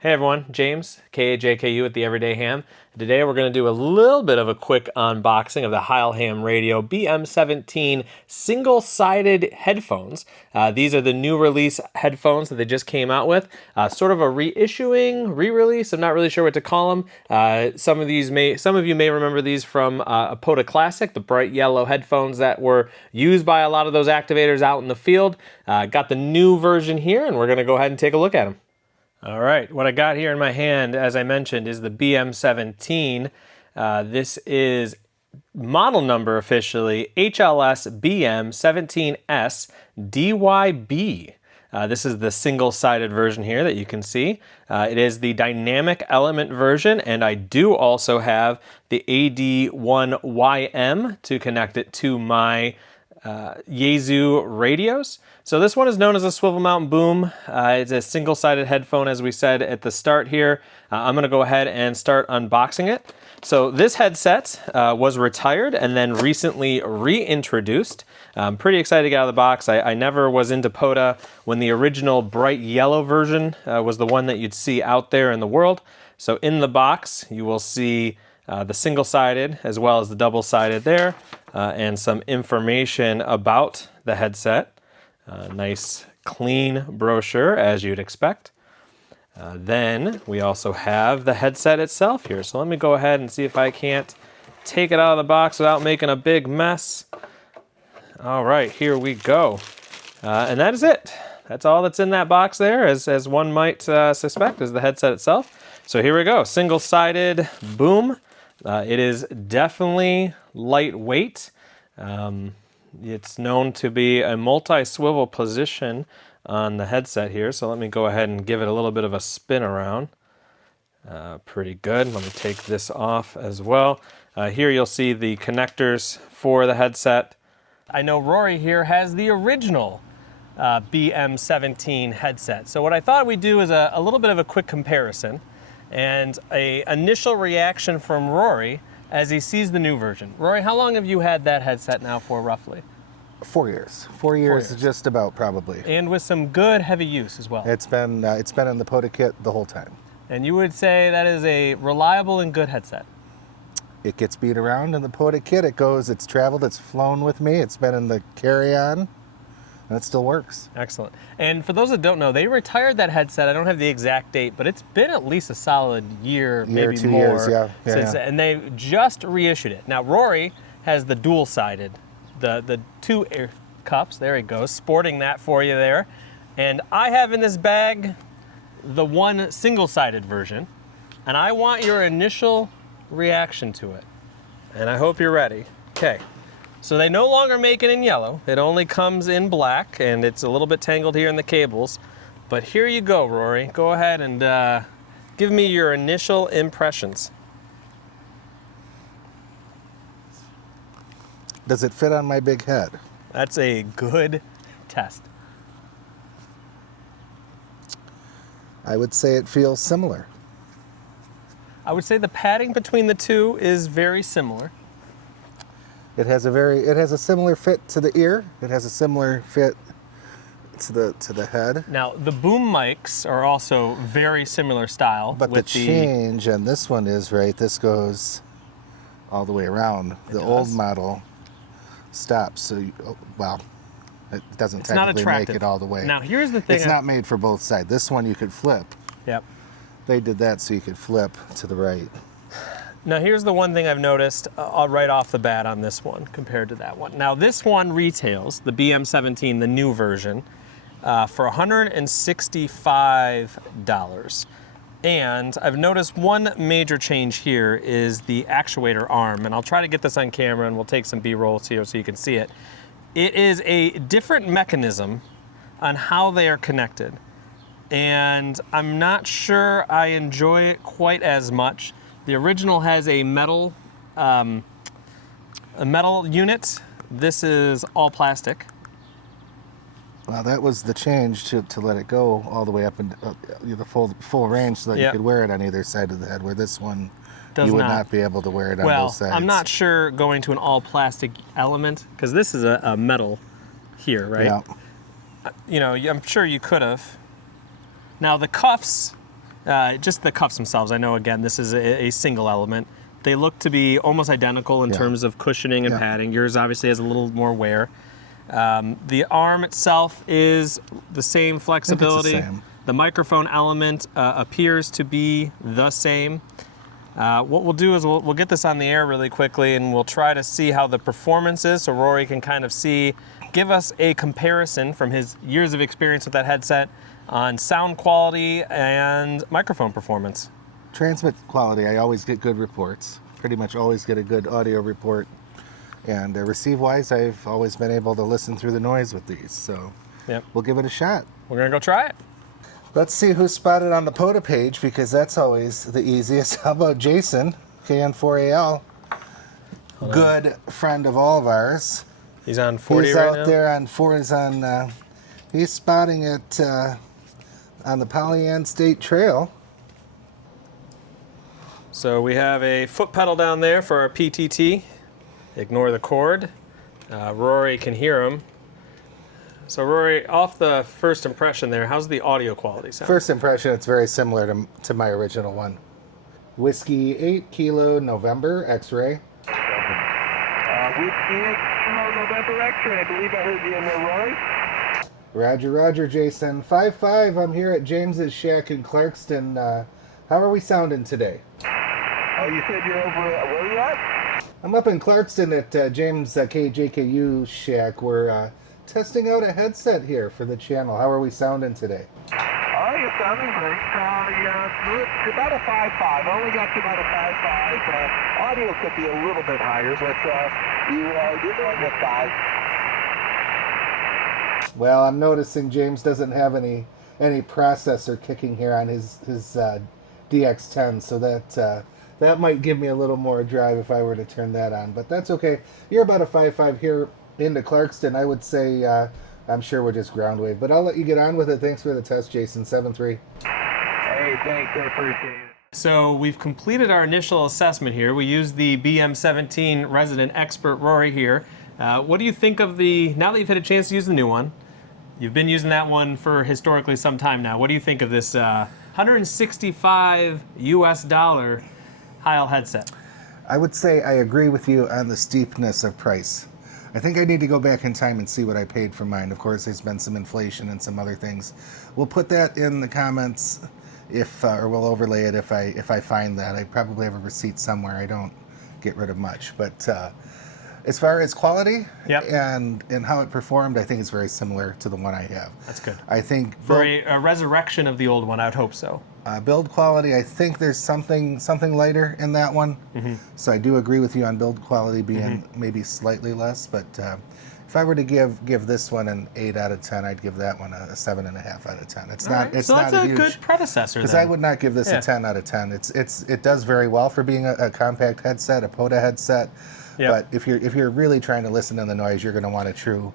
Hey everyone, James, KAJKU at the Everyday Ham. Today we're going to do a little bit of a quick unboxing of the Heil Ham Radio BM-17 single-sided headphones. These are the new release headphones that they just came out with. Sort of a reissuing, re-release, I'm not really sure what to call them. Some of you may remember these from a POTA Classic, the bright yellow headphones that were used by a lot of those activators out in the field. Got the new version here and we're going to go ahead and take a look at them. All right, what I got here in my hand, as I mentioned, is the BM-17. This is model number officially HLS BM-17S DYB. This is the single-sided version here that you can see. It is the dynamic element version, and I do also have the AD1YM to connect it to my Reissue radios. So this one is known as a swivel mount boom. It's a single-sided headphone, as we said at the start here. I'm going to go ahead and start unboxing it. So this headset was retired and then recently reintroduced. I'm pretty excited to get out of the box. I never was into POTA when the original bright yellow version was the one that you'd see out there in the world. So in the box, you will see the single-sided as well as the double-sided there, and some information about the headset. Nice clean brochure as you'd expect. Then we also have the headset itself here. So let me go ahead and see if I can't take it out of the box without making a big mess. All right, here we go. And that is it. That's all that's in that box there, as one might suspect, is the headset itself. So here we go, single-sided boom. It is definitely lightweight. It's known to be a multi-swivel position on the headset here, so let me go ahead and give it a little bit of a spin around. Pretty good. Let me take this off as well. Here you'll see the connectors for the headset. I know Rory here has the original BM-17 headset, so what I thought we'd do is a little bit of a quick comparison and an initial reaction from Rory as he sees the new version. Rory, how long have you had that headset now for, roughly? 4 years. 4 years, just about, probably. And with some good heavy use as well. It's been in the POTA kit the whole time. And you would say that is a reliable and good headset? It gets beat around in the POTA kit. It's traveled, it's flown with me. It's been in the carry-on, and it still works. Excellent. And for those that don't know, they retired that headset. I don't have the exact date, but it's been at least a solid year, maybe 2 more. years, yeah. And they just reissued it. Now, Rory has the dual-sided, the two air cuffs, there he goes, sporting that for you there. And I have in this bag the one single-sided version, and I want your initial reaction to it. And I hope you're ready. Okay. So they no longer make it in yellow. It only comes in black, and it's a little bit tangled here in the cables. But here you go, Rory. Go ahead and give me your initial impressions. Does it fit on my big head? That's a good test. I would say it feels similar. I would say the padding between the two is very similar. It has a similar fit to the ear. It has a similar fit to the head. Now the boom mics are also very similar style. But the change on this one is this goes all the way around. The old model stops, so it doesn't technically make it all the way. Now here's the thing. It's not made for both sides. This one you could flip. Yep. They did that so you could flip to the right. Now here's the one thing I've noticed right off the bat on this one compared to that one. Now this one retails, the BM-17, the new version, for $165. And I've noticed one major change here is the actuator arm, and I'll try to get this on camera and we'll take some B-roll so you can see it. It is a different mechanism on how they are connected, and I'm not sure I enjoy it quite as much. The original has a metal unit. This is all plastic. Well, that was the change to let it go all the way up in the full range so that you could wear it on either side of the head, where this one you would not be able to wear it on both sides. I'm not sure going to an all plastic element, because this is a metal here, right? Yeah. You know, I'm sure you could have. Now the cuffs Just the cuffs themselves. I know, again, this is a single element. They look to be almost identical in terms of cushioning and padding. Yours obviously has a little more wear. The arm itself is the same flexibility. I think it's the same. The microphone element appears to be the same. What we'll do is we'll get this on the air really quickly, and we'll try to see how the performance is, so Rory can kind of give us a comparison from his years of experience with that headset on sound quality and microphone performance. Transmit quality, I always get good reports. Pretty much always get a good audio report. And receive-wise, I've always been able to listen through the noise with these. So we'll give it a shot. We're gonna go try it. Let's see who's spotted on the POTA page, because that's always the easiest. How about Jason, KN4AL? Good friend of all of ours. He's on 40 he's right out now? there on 4. He's spotting it on the Pollyant State Trail. So we have a foot pedal down there for our PTT. Ignore the cord. Rory can hear him. So Rory, off the first impression there, how's the audio quality sound? First impression, it's very similar to my original one. Whiskey 8 Kilo November X-ray. Whiskey 8 Kilo November X-ray. I believe I heard you in there, Rory. Roger, Roger, Jason. 5-5, I'm here at James's Shack in Clarkston. How are we sounding today? Oh, you said you're over at, where are you at? I'm up in Clarkston at James KJKU Shack. We're testing out a headset here for the channel. How are we sounding today? Oh, you're sounding great. You're about a 5.5. I only got you about a 5.5. Audio could be a little bit higher, but you're doing good, guys. Well, I'm noticing James doesn't have any processor kicking here on his DX10, so that might give me a little more drive if I were to turn that on, but that's okay. You're about a 5.5 here into Clarkston. I would say I'm sure we're just ground wave, but I'll let you get on with it. Thanks for the test, Jason. 7-3. Hey, thanks. I appreciate it. So we've completed our initial assessment here. We used the BM-17 resident expert Rory here. What do you think of now that you've had a chance to use the new one? You've been using that one for historically some time now. What do you think of this $165 US Heil headset? I would say I agree with you on the steepness of price. I think I need to go back in time and see what I paid for mine. Of course, there's been some inflation and some other things. We'll put that in the comments or we'll overlay it if I find that. I probably have a receipt somewhere. I don't get rid of much, but as far as quality and how it performed, I think it's very similar to the one I have. That's good. I think for a resurrection of the old one, I would hope so. Build quality, I think there's something lighter in that one. So I do agree with you on build quality being maybe slightly less, but if I were to give this one an 8 out of 10, I'd give that one a 7.5 out of 10. It's not. It's so not that's a huge, good predecessor. Because I would not give this a 10 out of 10. It does very well for being a compact headset, a POTA headset. But if you're really trying to listen to the noise, you're going to want a true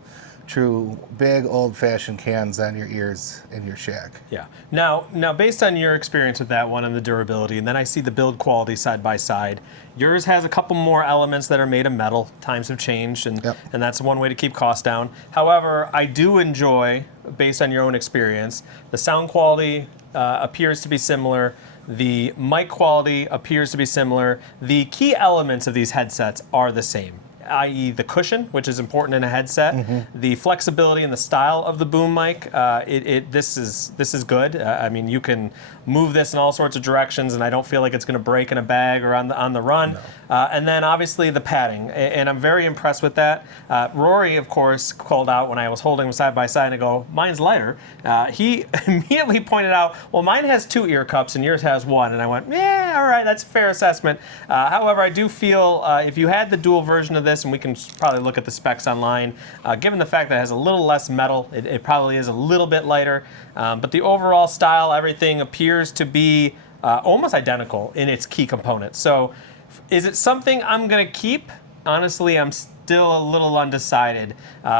big old-fashioned cans on your ears in your shack. Yeah. Now based on your experience with that one and the durability, and then I see the build quality side by side, yours has a couple more elements that are made of metal. Times have changed, and that's one way to keep costs down. However, I do enjoy, based on your own experience, the sound quality appears to be similar. The mic quality appears to be similar. The key elements of these headsets are the same, i.e. the cushion, which is important in a headset, the flexibility and the style of the boom mic. This is good. I mean, you can move this in all sorts of directions, and I don't feel like it's going to break in a bag or on the run. And then obviously the padding, and I'm very impressed with that. Rory, of course, called out when I was holding them side by side, and I go, mine's lighter. He immediately pointed out, well, mine has 2 ear cups and yours has 1, and I went, yeah, all right, that's a fair assessment. However, I do feel if you had the dual version of this, and we can probably look at the specs online, given the fact that it has a little less metal, it probably is a little bit lighter, but the overall style, everything appears to be almost identical in its key components. So is it something I'm going to keep? Honestly, I'm still a little undecided.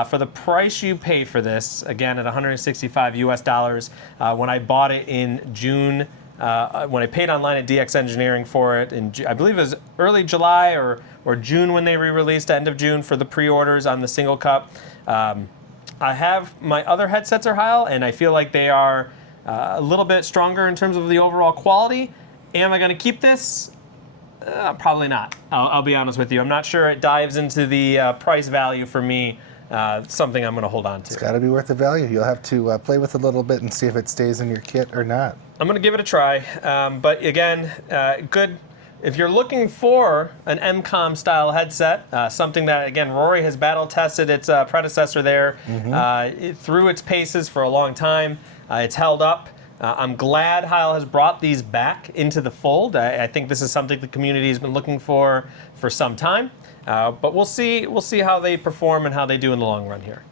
For the price you pay for this, again at $165 US, when I bought it in June, when I paid online at DX Engineering for it, I believe it was early July or June when they re-released, end of June for the pre-orders on the single cup. I have my other headsets are Heil, and I feel like they are a little bit stronger in terms of the overall quality. Am I going to keep this? Probably not. I'll be honest with you. I'm not sure it dives into the price value for me. Something I'm going to hold on to. It's got to be worth the value. You'll have to play with it a little bit and see if it stays in your kit or not. I'm going to give it a try. But again, good. If you're looking for an MCOM style headset, something that, again, Rory has battle tested its predecessor there through its paces for a long time. It's held up. I'm glad Heil has brought these back into the fold. I think this is something the community has been looking for some time. But we'll see how they perform and how they do in the long run here.